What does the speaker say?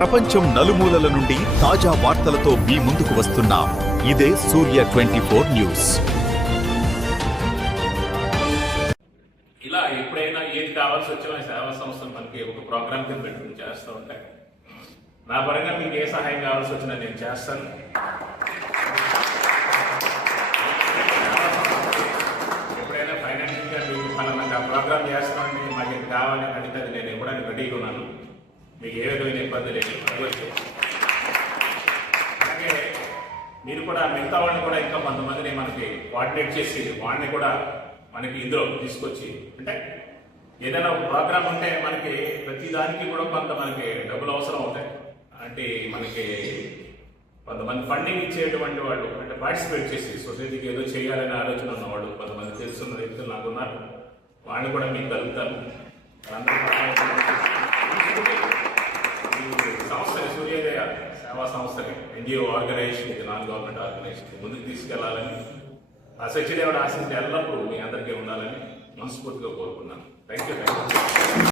ప్రపంచం నలుమూలల నుండి తాజా వార్తలతో మీ ముందుకు వస్తున్నాం. ఇదే సూర్య 24 న్యూస్. ఇలా ఎప్పుడైనా ఏది కావాల్సి వచ్చినా సేవా సంస్థలు మనకి ఒక ప్రోగ్రామ్ కింద పెట్టుకుని చేస్తూ ఉంటాయి. నా పరంగా మీకు ఏ సహాయం కావాల్సి వచ్చినా నేను చేస్తాను. ఎప్పుడైనా ఫైనాన్షియల్గా మీకు పలానా ప్రోగ్రామ్ చేస్తామంటే మాకు ఇది కావాలని అడిగితే నేను ఇవ్వడానికి రెడీగా ఉన్నాను. మీకు ఏ విధమైన ఇబ్బంది లేదు, అడగచ్చు. అలాగే మీరు కూడా మిగతా వాళ్ళని కూడా ఇంకా కొంతమందిని మనకి కోఆర్డినేట్ చేసి వాళ్ళని కూడా మనకి ఇందులో తీసుకొచ్చి, అంటే ఏదైనా ప్రోగ్రామ్ ఉంటే మనకి ప్రతి దానికి కూడా కొంత మనకి డబ్బులు అవసరం అవుతాయి. అంటే మనకి కొంతమంది ఫండింగ్ ఇచ్చేటువంటి వాళ్ళు, అంటే పార్టిసిపేట్ చేసి సొసైటీకి ఏదో చేయాలనే ఆలోచన ఉన్నవాళ్ళు కొంతమంది తెలుసున్న వ్యక్తులు నాకున్నారు. వాళ్ళని కూడా మీకు కలుగుతాను. సంస్థని సూర్యోదయ సేవా సంస్థని ఎన్జిఓ ఆర్గనైజేషన్, ఇది నాన్ గవర్నమెంట్ ఆర్గనైజేషన్ ముందుకు తీసుకెళ్లాలని, ఆ సత్యదేవుడు ఆశించి ఎల్లప్పుడూ మీ అందరికీ ఉండాలని మనస్ఫూర్తిగా కోరుకున్నాను. Thank you.